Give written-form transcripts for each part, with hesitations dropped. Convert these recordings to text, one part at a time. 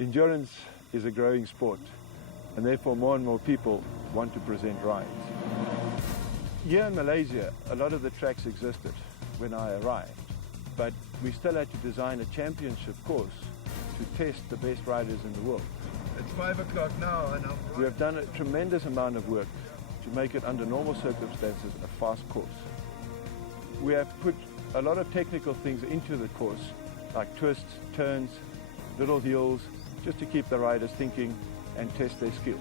Endurance is a growing sport, and therefore more and more people want to present rides. Here in Malaysia, a lot of the tracks existed when I arrived, but we still had to design a championship course to test the best riders in the world. It's 5 o'clock now and We have done a tremendous amount of work to make it under normal circumstances a fast course. We have put a lot of technical things into the course, like twists, turns, little hills, just to keep the riders thinking and test their skills.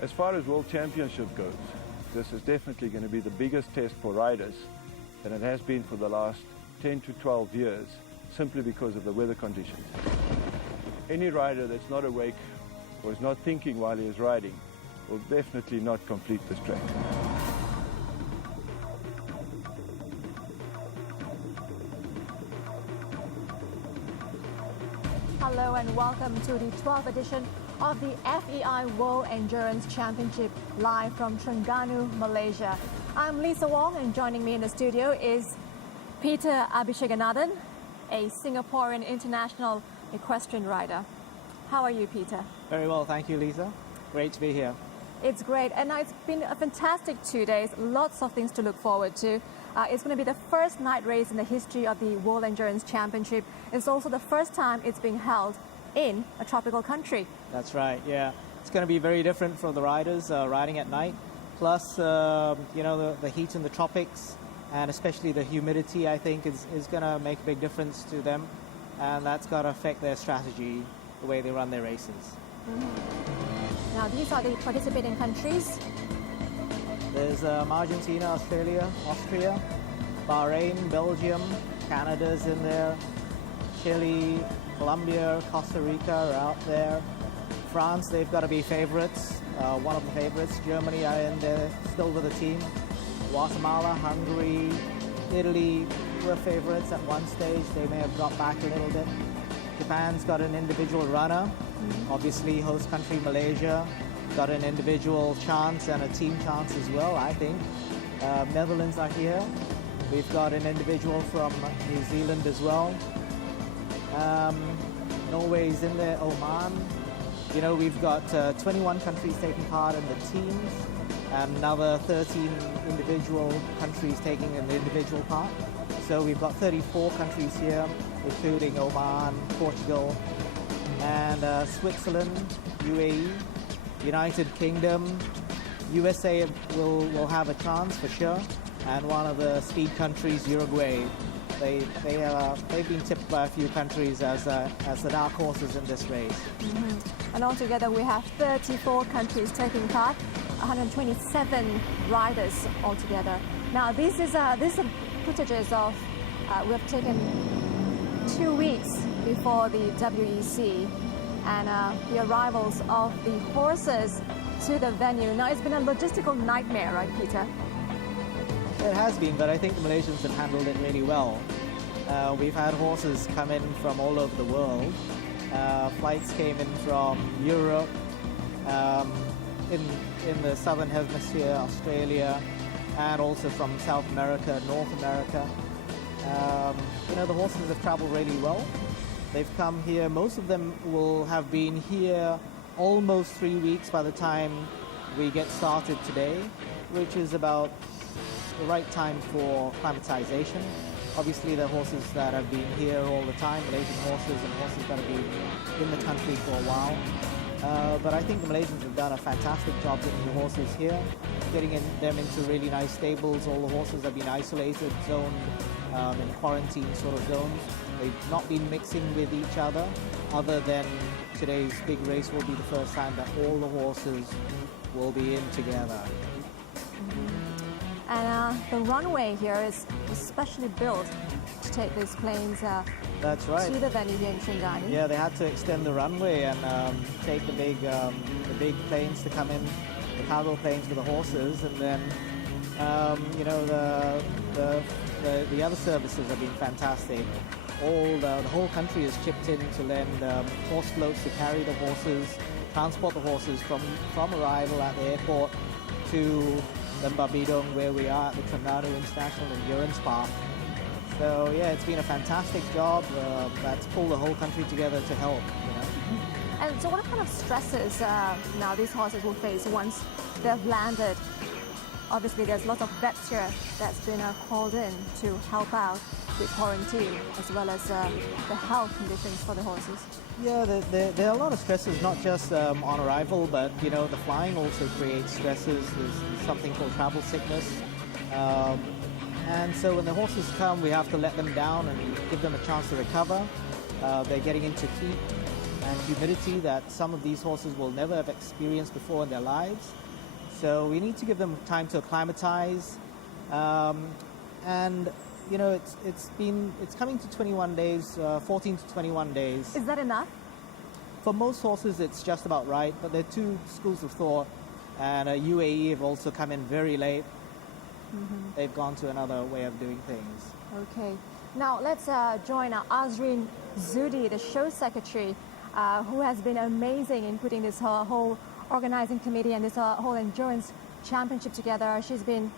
As far as World Championship goes, this is definitely going to be the biggest test for riders than it has been for the last 10 to 12 years, simply because of the weather conditions. Any rider that's not awake or is not thinking while he is riding will definitely not complete this track. Hello and welcome to the 12th edition of the FEI World Endurance Championship live from Terengganu, Malaysia. I'm Lisa Wong, and joining me in the studio is Peter Abhisheganathan, a Singaporean international equestrian rider. How are you, Peter? Very well, thank you, Lisa. Great to be here. It's great, and it's been a fantastic 2 days, lots of things to look forward to. It's going to be the first night race in the history of the World Endurance Championship. It's also the first time it's being held in a tropical country. That's right, yeah. It's going to be very different for the riders riding at night. Plus, the heat in the tropics, and especially the humidity, I think, is going to make a big difference to them. And that's got to affect their strategy, the way they run their races. Mm-hmm. Now, these are the participating countries. There's Argentina, Australia, Austria, Bahrain, Belgium, Canada's in there, Chile, Colombia, Costa Rica are out there. France, they've got to be favorites, one of the favorites. Germany are in there, still with the team. Guatemala, Hungary, Italy were favorites at one stage. They may have dropped back a little bit. Japan's got an individual runner. Obviously, host country Malaysia got an individual chance and a team chance as well, I think. Netherlands are here. We've got an individual from New Zealand as well. Norway's in there, Oman. You know, we've got 21 countries taking part in the teams and another 13 individual countries taking an individual part. So we've got 34 countries here, including Oman, Portugal, and Switzerland, UAE, United Kingdom. USA will have a chance for sure, and one of the speed countries, Uruguay. They've been tipped by a few countries as the dark horses in this race. Mm-hmm. And altogether we have 34 countries taking part, 127 riders altogether. Now these are footages of we have taken 2 weeks before the WEC and the arrivals of the horses to the venue. Now it's been a logistical nightmare, right, Peter? It has been, but I think the Malaysians have handled it really well. We've had horses come in from all over the world. Flights came in from Europe, in the southern hemisphere, Australia, and also from South America, North America. The horses have traveled really well. They've come here, most of them will have been here almost 3 weeks by the time we get started today, which is about the right time for climatization. Obviously, the horses that have been here all the time, Malaysian horses and horses that have been in the country for a while. But I think the Malaysians have done a fantastic job getting the horses here, getting them into really nice stables. All the horses have been isolated, zoned, in quarantine sort of zones. They've not been mixing with each other than today's big race will be the first time that all the horses will be in together. And the runway here is specially built to take these planes That's right. to the venue here in Terengganu. Yeah, they had to extend the runway and take the big planes to come in, the cargo planes with the horses, and then the other services have been fantastic. The whole country has chipped in to lend horse floats to carry the horses, transport the horses from arrival at the airport to Lembah Bidong, where we are at the Terengganu International Endurance Park. So yeah, it's been a fantastic job that's pulled the whole country together to help. And so what kind of stresses now these horses will face once they've landed? Obviously, there's lots of vets here that's been called in to help out with quarantine as well as the health conditions for the horses. Yeah, there are a lot of stresses, not just on arrival, but the flying also creates stresses. There's something called travel sickness. And so when the horses come, we have to let them down and give them a chance to recover. They're getting into heat and humidity that some of these horses will never have experienced before in their lives. So we need to give them time to acclimatize. And it's coming to 21 days, 14 to 21 days. Is that enough? For most horses, it's just about right, but there are two schools of thought, and UAE have also come in very late. Mm-hmm. They've gone to another way of doing things. Okay. Now let's join Azreen Zudi, the show secretary, who has been amazing in putting this whole organizing committee and this whole endurance championship together. She's been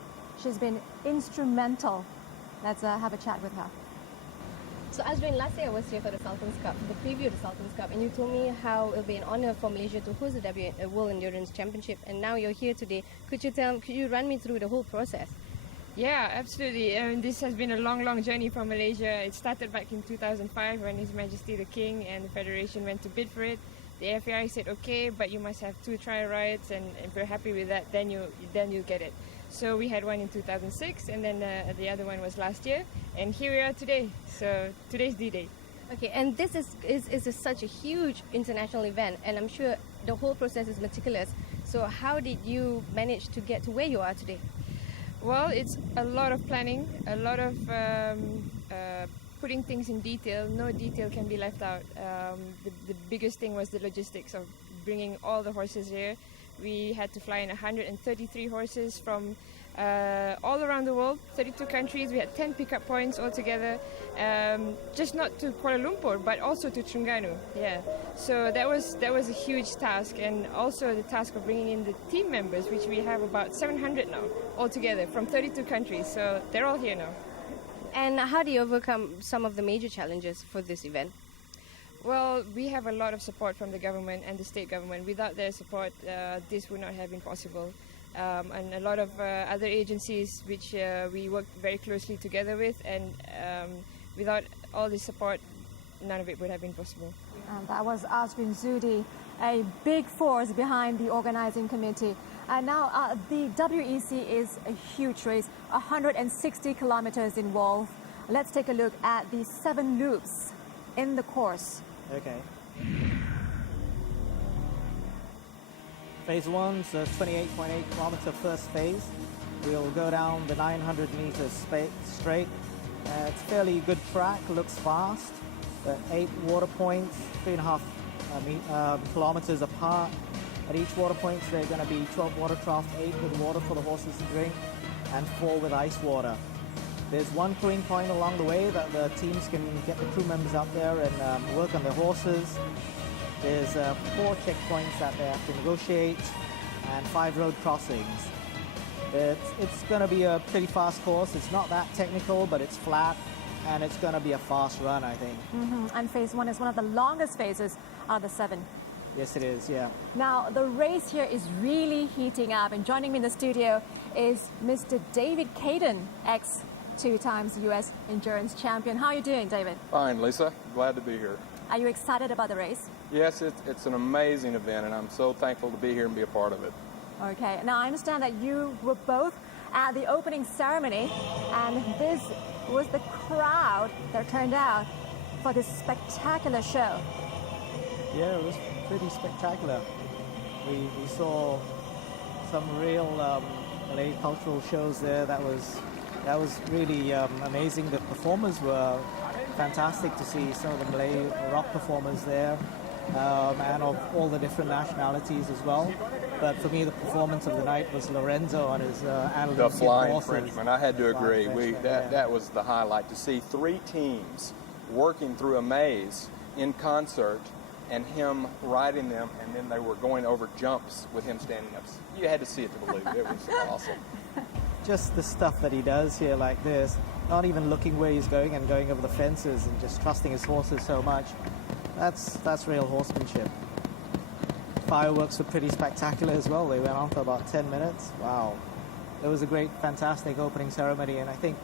instrumental. Let's have a chat with her. So Azreen, last year I was here for the Sultan's Cup, the preview of the Sultan's Cup, and you told me how it'll be an honor for Malaysia to host the World Endurance Championship, and now you're here today. Could you run me through the whole process? Yeah, absolutely. This has been a long journey for Malaysia. It started back in 2005 when His Majesty the King and the Federation went to bid for it. The FEI said, okay, but you must have 2 trial rides, and if you're happy with that, then you get it. So we had one in 2006, and then the other one was last year, and here we are today. So today's D-Day. Okay, and this is such a huge international event, and I'm sure the whole process is meticulous. So how did you manage to get to where you are today? Well, it's a lot of planning, a lot of putting things in detail. No detail can be left out. The biggest thing was the logistics of bringing all the horses here. We had to fly in 133 horses from all around the world, 32 countries. We had 10 pickup points altogether, just not to Kuala Lumpur, but also to Terengganu. Yeah, so that was a huge task, and also the task of bringing in the team members, which we have about 700 now altogether from 32 countries. So they're all here now. And how do you overcome some of the major challenges for this event? Well, we have a lot of support from the government and the state government. Without their support, this would not have been possible. And a lot of other agencies which we work very closely together with, and without all this support, none of it would have been possible. And that was Azreen Zudi, a big force behind the organizing committee. And now the WEC is a huge race, 160 kilometers involved. Let's take a look at the 7 loops in the course. Okay. Phase 1, so 28.8 kilometer first phase. We'll go down the 900 meters straight. It's fairly good track, looks fast. 8 water points, 3.5 kilometers apart. At each water point, there are going to be 12 water troughs, 8 with water for the horses to drink, and 4 with ice water. There's one crewing point along the way that the teams can get the crew members up there and work on their horses. There's 4 checkpoints that they have to negotiate, and 5 road crossings. It's going to be a pretty fast course. It's not that technical, but it's flat, and it's going to be a fast run, I think. Mm-hmm. And phase 1 is one of the longest phases out of the 7. Yes, it is, yeah. Now, the race here is really heating up, and joining me in the studio is Mr. David Caden, ex-2-times U.S. endurance champion. How are you doing, David? Fine, Lisa. Glad to be here. Are you excited about the race? Yes, it's an amazing event, and I'm so thankful to be here and be a part of it. Okay. Now, I understand that you were both at the opening ceremony, and this was the crowd that turned out for this spectacular show. Yeah, it was pretty spectacular. We saw some real Malay cultural shows there. That was really amazing. The performers were fantastic to see. Some of the Malay rock performers there, and of all the different nationalities as well. But for me, the performance of the night was Lorenzo on his Andalusian The flying horses. Frenchman. I had to agree. Yeah. That was the highlight, to see 3 teams working through a maze in concert, and him riding them, and then they were going over jumps with him standing up. You had to see it to believe it. It was awesome. just the stuff that he does here like this, not even looking where he's going and going over the fences and just trusting his horses so much, that's real horsemanship. Fireworks were pretty spectacular as well. They went on for about 10 minutes. Wow. It was a great, fantastic opening ceremony, and I think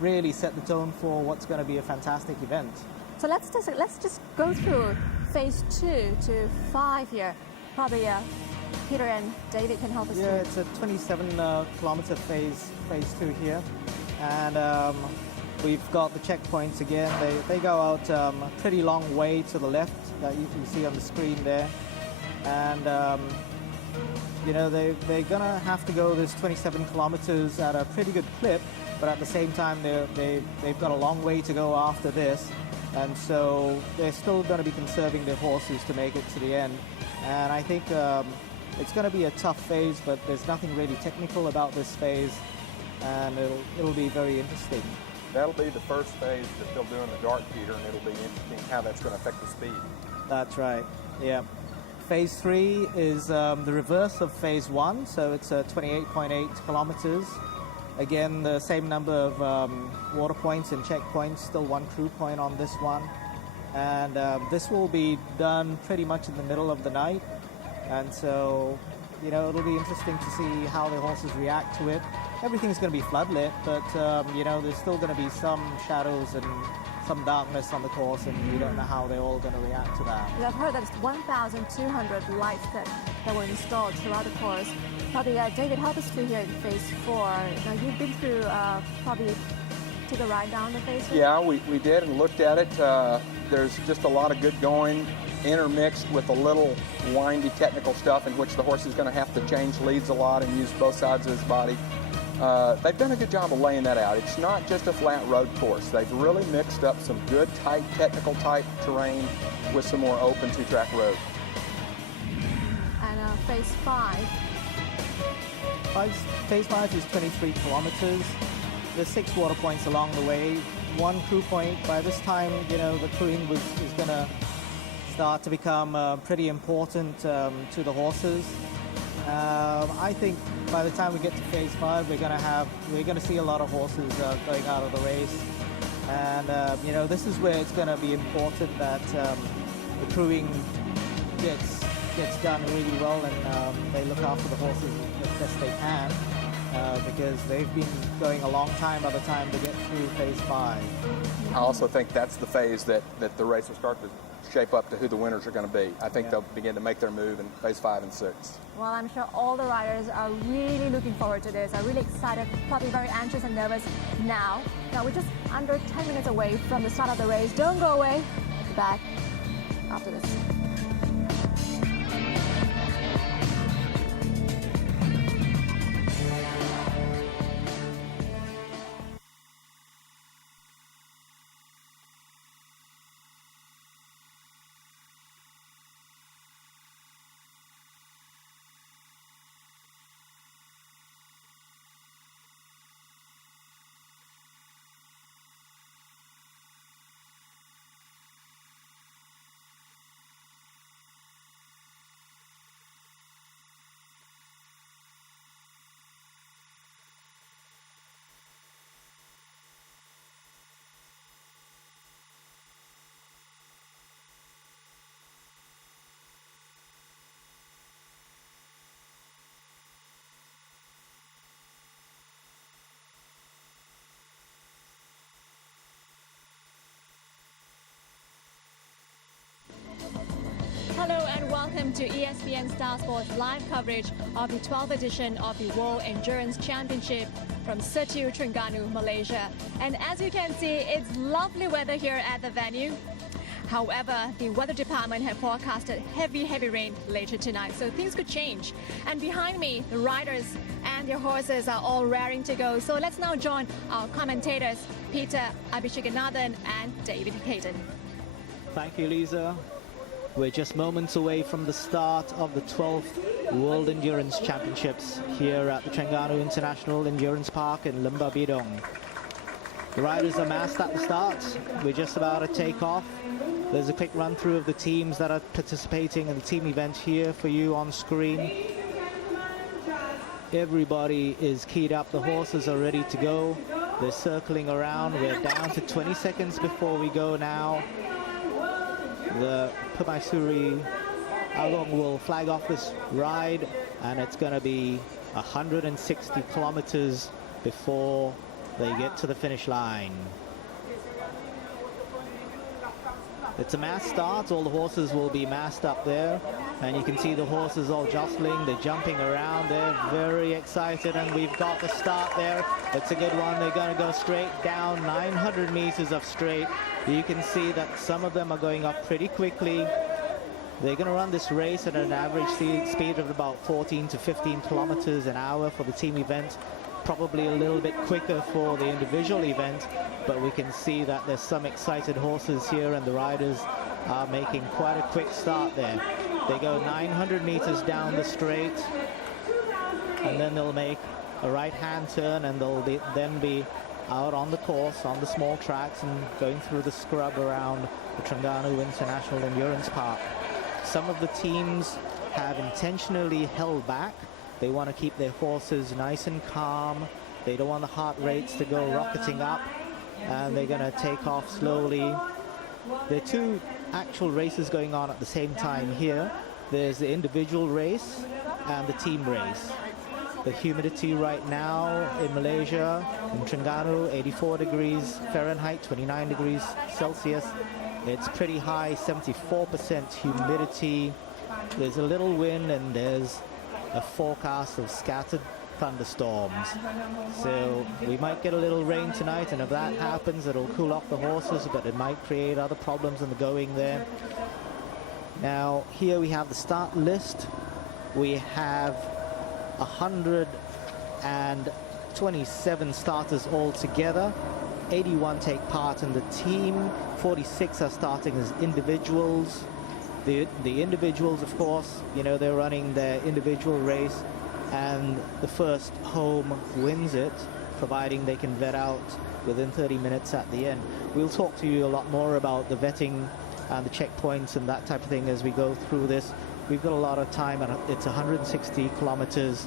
really set the tone for what's going to be a fantastic event. So let's just go through phase 2 to 5 here. Probably Peter and David can help us. Yeah, it's a 27-kilometer phase 2 here, and we've got the checkpoints again. They go out a pretty long way to the left that you can see on the screen there, and you know, they're gonna have to go this 27 kilometers at a pretty good clip, but at the same time they've got a long way to go after this, and so they're still going to be conserving their horses to make it to the end. And I think it's going to be a tough phase, but there's nothing really technical about this phase, and it'll be very interesting. That'll be the first phase that they'll do in the dark, Peter, and it'll be interesting how that's going to affect the speed. That's right, yeah. Phase 3 is the reverse of phase 1, so it's 28.8 kilometers. Again, the same number of water points and checkpoints, still one crew point on this one. And this will be done pretty much in the middle of the night. And so, you know, it'll be interesting to see how the horses react to it. Everything's going to be floodlit, but, you know, there's still going to be some shadows and some darkness on the course, and we don't know how they're all going to react to that. I've heard that it's 1,200 lights that were installed throughout the course. Probably, David, help us through here in phase 4. Now, you've been through, probably took a ride down the phase 4? Yeah, we did and looked at it. There's just a lot of good going, intermixed with a little windy technical stuff in which the horse is going to have to change leads a lot and use both sides of his body. They've done a good job of laying that out. It's not just a flat road course. They've really mixed up some good, tight, technical type terrain with some more open two-track road. And phase 5? Phase 5 is 23 kilometers. There's 6 water points along the way. One crew point. By this time, you know, the crewing is going to start to become pretty important to the horses. I think by the time we get to phase 5, we're going to see a lot of horses going out of the race, and you know, this is where it's going to be important that the crewing gets done really well, and they look after the horses as best they can, because they've been going a long time by the time they get through phase 5. I also think that's the phase that the race will start to shape up to who the winners are going to be. I think they'll begin to make their move in phase 5 and 6. Well, I'm sure all the riders are really looking forward to this, are really excited, probably very anxious and nervous now. Now, we're just under 10 minutes away from the start of the race. Don't go away. Be back after this. Hello and welcome to ESPN Star Sports live coverage of the 12th edition of the World Endurance Championship from Setu, Terengganu, Malaysia. And as you can see, it's lovely weather here at the venue. However, the weather department have forecasted heavy rain later tonight, so things could change. And behind me, the riders and their horses are all raring to go. So let's now join our commentators, Peter Abhishekanathan and David Hayden. Thank you, Lisa. We're just moments away from the start of the 12th World Endurance Championships here at the Terengganu International Endurance Park in Lembah Bidong. The riders are massed at the start. We're just about to take off. There's a quick run through of the teams that are participating in the team event here for you on screen. Everybody is keyed up. The horses are ready to go. They're circling around. We're down to 20 seconds before we go now. The Permaisuri Agong will flag off this ride, and it's going to be 160 kilometers before they get to the finish line. It's a mass start. All the horses will be massed up there, and you can see the horses all jostling. They're jumping around. They're very excited, and we've got the start there. It's a good one. They're going to go straight down 900 meters of straight. You can see that some of them are going up pretty quickly. They're going to run this race at an average speed of about 14 to 15 kilometers an hour for the team event. Probably a little bit quicker for the individual event, but we can see that there's some excited horses here, and the riders are making quite a quick start there. They go 900 meters down the straight, and then they'll make a right-hand turn, and they'll then be out on the course, on the small tracks, and going through the scrub around the Terengganu International Endurance Park. Some of the teams have intentionally held back. They want to keep their horses nice and calm. They don't want the heart rates to go rocketing up, and they're going to take off slowly. There are two actual races going on at the same time here. There's the individual race and the team race. The humidity right now in Malaysia, in Terengganu, 84 degrees Fahrenheit, 29 degrees Celsius. It's pretty high, 74% humidity. There's a little wind, and there's a forecast of scattered thunderstorms. So we might get a little rain tonight, and if that happens, it'll cool off the horses, but it might create other problems in the going there. Now, here we have the start list. We have 127 starters altogether. 81 take part in the team. 46 are starting as individuals. The individuals, of course, you know, they're running their individual race, and the first home wins it, providing they can vet out within 30 minutes at the end. We'll talk to you a lot more about the vetting and the checkpoints and that type of thing as we go through this. We've got a lot of time, and it's 160 kilometers.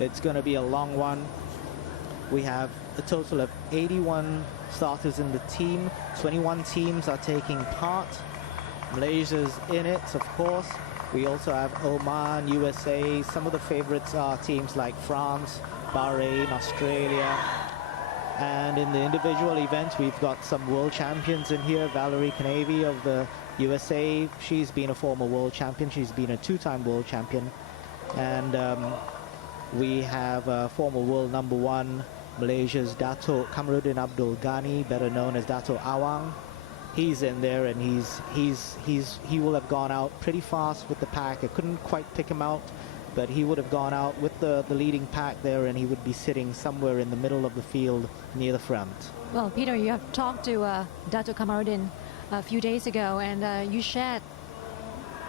It's going to be a long one. We have a total of 81 starters in the team. 21 teams are taking part. Malaysia's in it, of course. We also have Oman, USA. Some of the favorites are teams like France, Bahrain, Australia. And in the individual event, we've got some world champions in here. Valerie Kanavi of the USA. She's been a former world champion. She's been a two-time world champion. And we have former world number one, Malaysia's Dato' Kamarudin Abdul Ghani, better known as Dato' Awang. He's in there, and he will have gone out pretty fast with the pack. I couldn't quite pick him out, but he would have gone out with the leading pack there, and he would be sitting somewhere in the middle of the field near the front. Well, Peter, you have talked to Dato' Kamarudin a few days ago, and you shared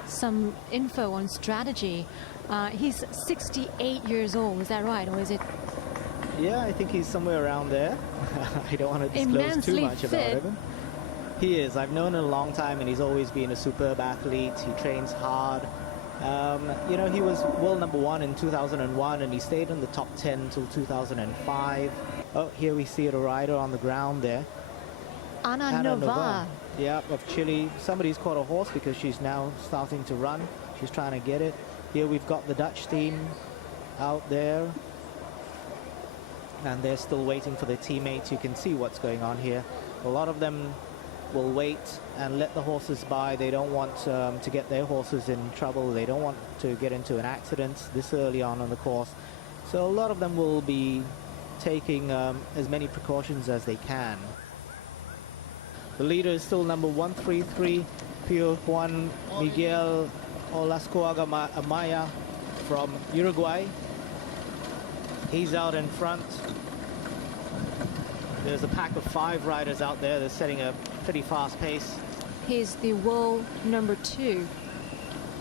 some info on strategy. He's 68 years old, is that right, or is it? Yeah, I think he's somewhere around there. I don't want to disclose too much about him. He is. I've known him a long time, and he's always been a superb athlete. He trains hard. You know, he was world number one in 2001, and he stayed in the top 10 until 2005. Oh, here we see a rider on the ground there. Ana Nova. Yeah, of Chile. Somebody's caught a horse because she's now starting to run. She's trying to get it. Here we've got the Dutch team out there, and they're still waiting for their teammates. You can see what's going on here. A lot of them will wait and let the horses by. They don't want to get their horses in trouble. They don't want to get into an accident this early on in the course. So a lot of them will be taking as many precautions as they can. The leader is still number 133, Pio Juan Miguel Olascoaga Amaya from Uruguay. He's out in front. There's a pack of 5 riders out there. They're setting a pretty fast pace. He's the world number 2.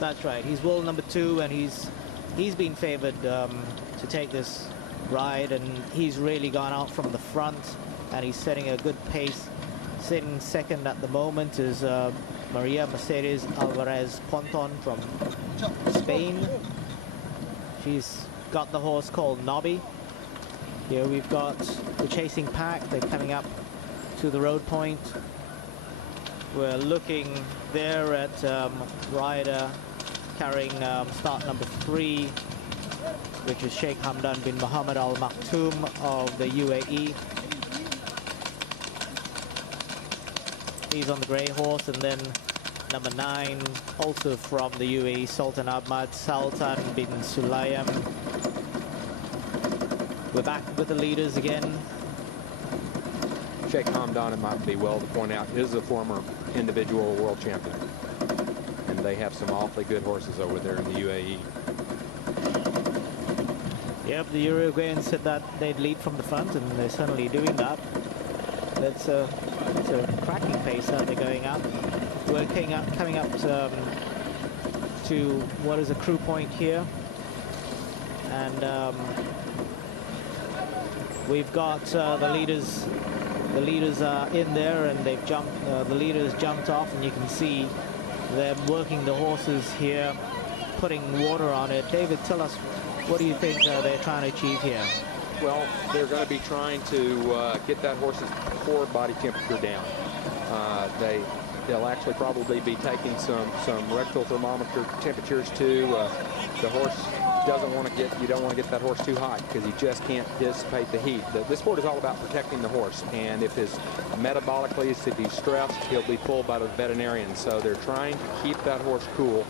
That's right. He's world number 2, and he's been favored to take this ride, and he's really gone out from the front, and he's setting a good pace. Sitting second at the moment is Maria Mercedes Alvarez Ponton from Spain. She's got the horse called Nobby. Here we've got the chasing pack. They're coming up to the road point. We're looking there at rider carrying start number 3, which is Sheikh Hamdan bin Mohammed Al Maktoum of the UAE. He's on the grey horse, and then number 9, also from the UAE, Sultan Ahmad Sultan bin Sulaim. We're back with the leaders again. Sheikh Hamdan, it might be well to point out, is a former individual world champion. And they have some awfully good horses over there in the UAE. Yep, the Uruguayans said that they'd lead from the front, and they're certainly doing that. It's a cracking pace that they're going up. We're coming up to what is a crew point here. And we've got the leaders. The leaders are in there, and they've jumped. The leaders jumped off, and you can see them working the horses here, putting water on it. David, tell us, what do you think they're trying to achieve here? Well, they're going to be trying to get that horse's core body temperature down. They'll actually probably be taking some rectal thermometer temperatures too. The horse doesn't want to get, you don't want to get that horse too hot because you just can't dissipate the heat. This sport is all about protecting the horse, and if his metabolically is to be stressed, he'll be pulled by the veterinarian. So they're trying to keep that horse cool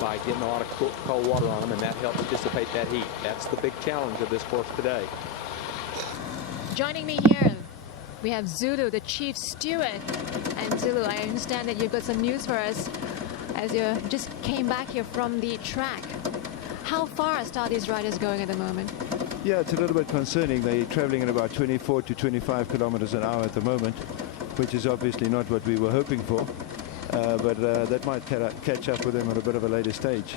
by getting a lot of cold water on him, and that helps dissipate that heat. That's the big challenge of this course today. Joining me here, we have Zulu, the chief steward. And Zulu, I understand that you've got some news for us as you just came back here from the track. How fast are these riders going at the moment? Yeah, it's a little bit concerning. They're traveling at about 24 to 25 kilometers an hour at the moment, which is obviously not what we were hoping for. But that might catch up with them at a bit of a later stage.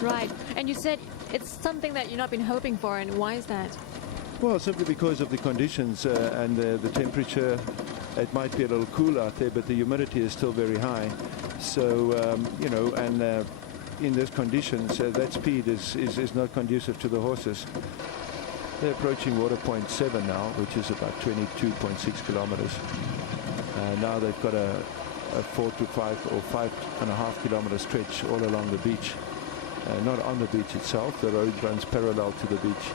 Right. And you said it's something that you've not been hoping for, and why is that? Well, simply because of the conditions and the temperature. It might be a little cool out there, but the humidity is still very high. So, you know, and in those conditions, that speed is not conducive to the horses. They're approaching water point 7 now, which is about 22.6 kilometers. Now they've got a 4 to 5 or 5.5 kilometer stretch all along the beach. Not on the beach itself, the road runs parallel to the beach.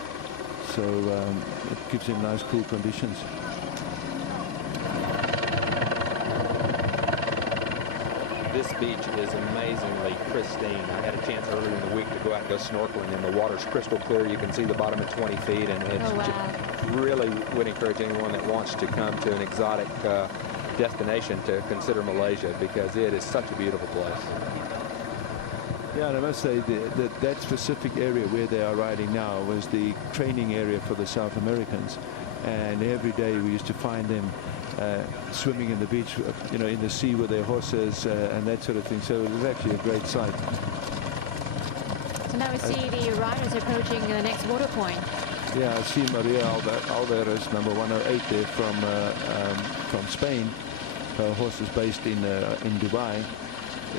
So it gives them nice cool conditions. This beach is amazingly pristine. I had a chance earlier in the week to go out and go snorkeling, and the water's crystal clear. You can see the bottom at 20 feet, and it's just really would encourage anyone that wants to come to an exotic destination to consider Malaysia, because it is such a beautiful place. Yeah, and I must say that specific area where they are riding now was the training area for the South Americans, and every day we used to find them swimming in the beach, you know, in the sea with their horses and that sort of thing. So it was actually a great sight. So now we see the riders approaching the next water point. Yeah, I see Maria Alvarez, number 108 there from Spain. Her horse is based in Dubai,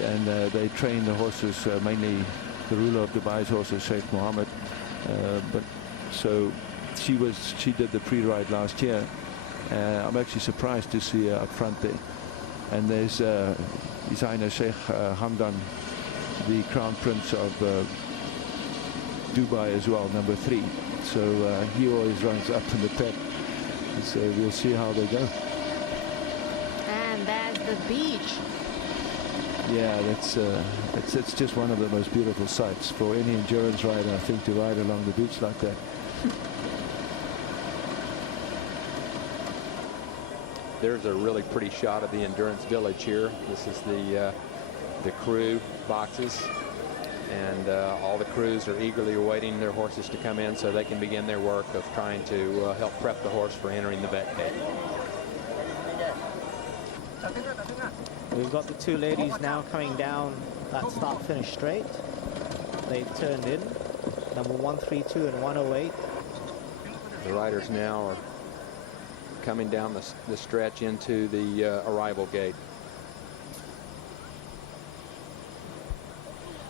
and they train the horses, mainly the ruler of Dubai's horses, Sheikh Mohammed. But so she did the pre-ride last year. I'm actually surprised to see her up front there. And there's His Highness Sheikh Hamdan, the Crown Prince of Dubai as well, number 3. So he always runs up in the pack. So we'll see how they go. And there's the beach. Yeah, it's just one of the most beautiful sights for any endurance rider, I think, to ride along the beach like that. There's a really pretty shot of the endurance village here. This is the crew boxes, and all the crews are eagerly awaiting their horses to come in so they can begin their work of trying to help prep the horse for entering the vet gate. We've got the two ladies now coming down that start-finish straight. They've turned in, number 132 and 108. The riders now are coming down the stretch into the arrival gate.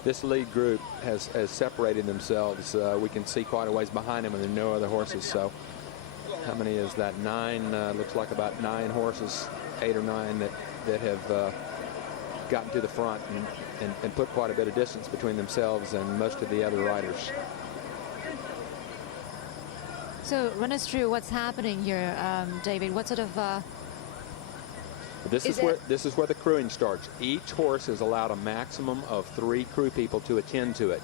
this lead group has separated themselves. We can see quite a ways behind them, and there are no other horses. So how many is that? 9, looks like about 9 horses, 8 or 9 that have gotten to the front and put quite a bit of distance between themselves and most of the other riders. So run us through what's happening here, David. What sort of... This is where the crewing starts. Each horse is allowed a maximum of 3 crew people to attend to it,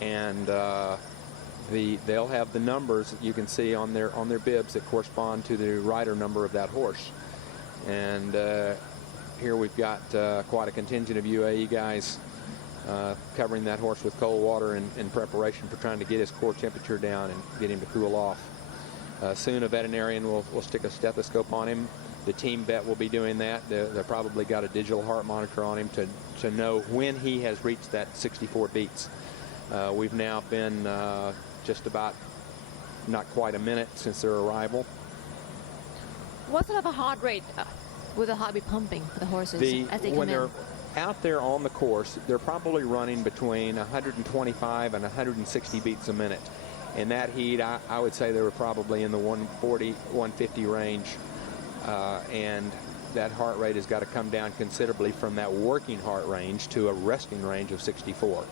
and they'll have the numbers that you can see on their bibs that correspond to the rider number of that horse. And here we've got quite a contingent of UAE guys covering that horse with cold water in preparation for trying to get his core temperature down and get him to cool off. Soon a veterinarian will stick a stethoscope on him. The team vet will be doing that. They've probably got a digital heart monitor on him to know when he has reached that 64 beats. We've now been just about not quite a minute since their arrival. What sort of a heart rate will the heart be pumping for the horses as they come when in? they're out there on the course, they're probably running between 125 and 160 beats a minute. In that heat, I would say they were probably in the 140, 150 range. And that heart rate has got to come down considerably from that working heart range to a resting range of 64.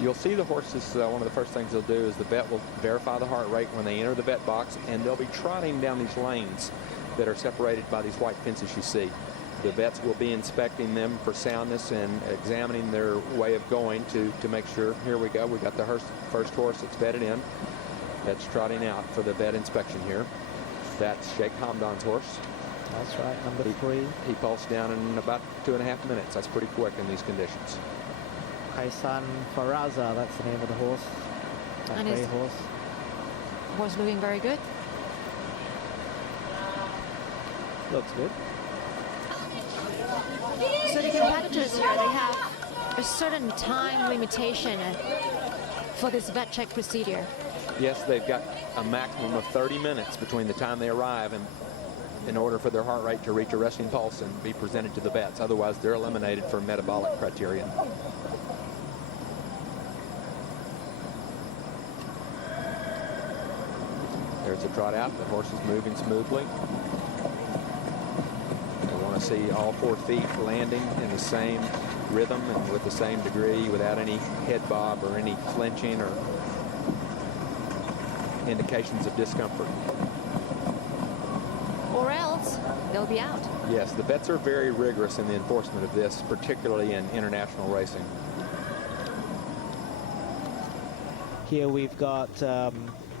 You'll see the horses, one of the first things they'll do is the vet will verify the heart rate when they enter the vet box, and they'll be trotting down these lanes that are separated by these white fences you see. The vets will be inspecting them for soundness and examining their way of going to make sure. Here we go. We got the first horse that's bedded in. That's trotting out for the vet inspection here. That's Sheikh Hamdan's horse. That's right, number 3. He pulsed down in about 2.5 minutes. That's pretty quick in these conditions. Kaisan Faraza, that's the name of the horse. That And grey is- horse. Horse looking very good. Looks good. So the competitors here, they have a certain time limitation for this vet check procedure. Yes, they've got a maximum of 30 minutes between the time they arrive and in order for their heart rate to reach a resting pulse and be presented to the vets. Otherwise, they're eliminated for metabolic criterion. There's a trot out. The horse is moving smoothly. We want to see all 4 feet landing in the same rhythm and with the same degree without any head bob or any flinching or indications of discomfort. Or else they'll be out. Yes, the vets are very rigorous in the enforcement of this, particularly in international racing. Here we've got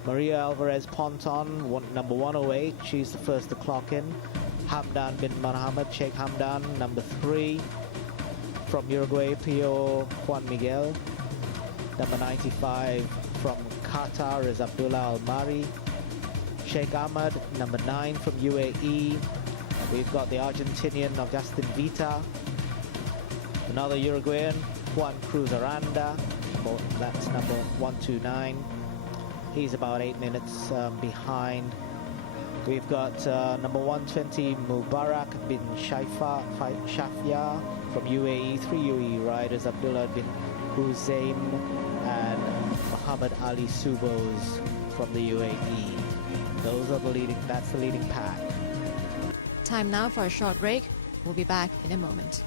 Maria Alvarez Ponton, number 108. She's the first to clock in. Hamdan bin Mohammed, Sheikh Hamdan, number 3. From Uruguay, Pio Juan Miguel. Number 95 from Qatar is Abdullah Al-Mari. Sheikh Ahmad, number 9 from UAE. We've got the Argentinian Augustin Vita. Another Uruguayan, Juan Cruz Aranda. That's number 129. He's about 8 minutes behind. We've got number 120 Mubarak bin Shafia from UAE. 3 UAE riders, Abdullah bin Huzaim and Muhammad Ali Subos from the UAE. That's the leading pack. Time now for a short break. We'll be back in a moment.